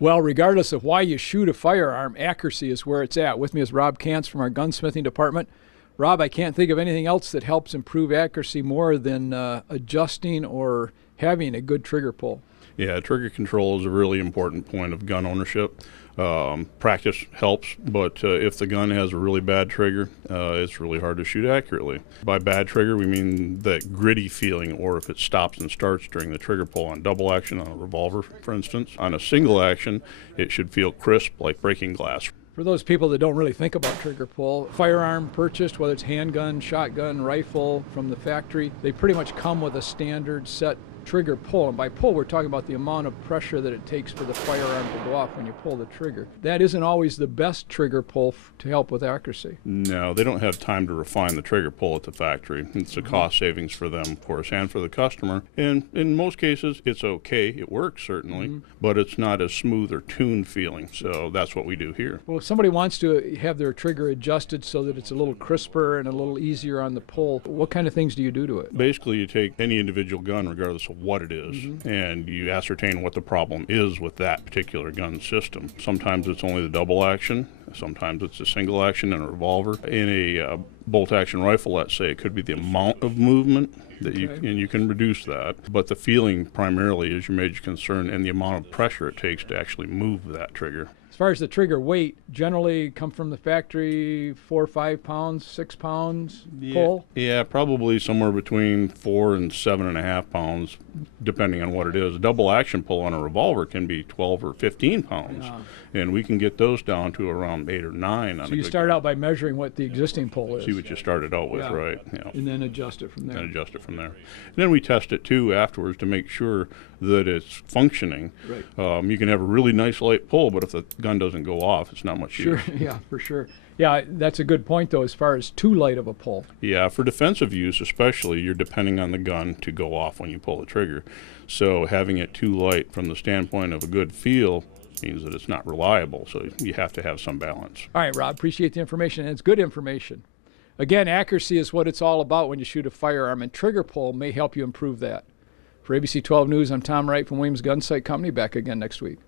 Well, regardless of why you shoot a firearm, accuracy is where it's at. With me is Rob Kantz from our gunsmithing department. Rob, I can't think of anything else that helps improve accuracy more than adjusting or having a good trigger pull. Yeah, trigger control is a really important point of gun ownership. Practice helps, but if the gun has a really bad trigger, it's really hard to shoot accurately. By bad trigger, we mean that gritty feeling, or if it stops and starts during the trigger pull on double action on a revolver, for instance. On a single action, it should feel crisp like breaking glass. For those people that don't really think about trigger pull, firearm purchased, whether it's handgun, shotgun, rifle from the factory, they pretty much come with a standard set trigger pull. And by pull, we're talking about the amount of pressure that it takes for the firearm to go off when you pull the trigger. That isn't always the best trigger pull to help with accuracy. No, they don't have time to refine the trigger pull at the factory. It's a cost savings for them, of course, and for the customer. And in most cases, it's okay. It works, certainly, but it's not as smooth or tuned feeling. So that's what we do here. Well, if somebody wants to have their trigger adjusted so that it's a little crisper and a little easier on the pull, what kind of things do you do to it? Basically, you take any individual gun, regardless of what it is, and you ascertain what the problem is with that particular gun system. Sometimes it's only the double action, sometimes it's a single action in a revolver. In a bolt action rifle, let's say, it could be the amount of movement that you can reduce that, but the feeling primarily is your major concern, and the amount of pressure it takes to actually move that trigger. As far as the trigger weight, generally come from the factory 4 or 5 pounds, 6 pounds pull? Yeah, probably somewhere between 4 and 7.5 pounds, depending on what it is. A double action pull on a revolver can be 12 or 15 pounds, and we can get those down to around 8 or 9. So you start out by measuring what the existing pull is. See what you started out with, right? Yeah. And then adjust it from there. And then we test it too afterwards to make sure that it's functioning. Right. You can have a really nice light pull, but if the gun doesn't go off, it's not much use. Sure, yeah, for sure. Yeah, that's a good point, though, as far as too light of a pull. Yeah, for defensive use especially, you're depending on the gun to go off when you pull the trigger. So having it too light from the standpoint of a good feel means that it's not reliable, so you have to have some balance. All right, Rob, appreciate the information, and it's good information. Again, accuracy is what it's all about when you shoot a firearm, and trigger pull may help you improve that. For ABC 12 News, I'm Tom Wright from Williams Gun Sight Company, back again next week.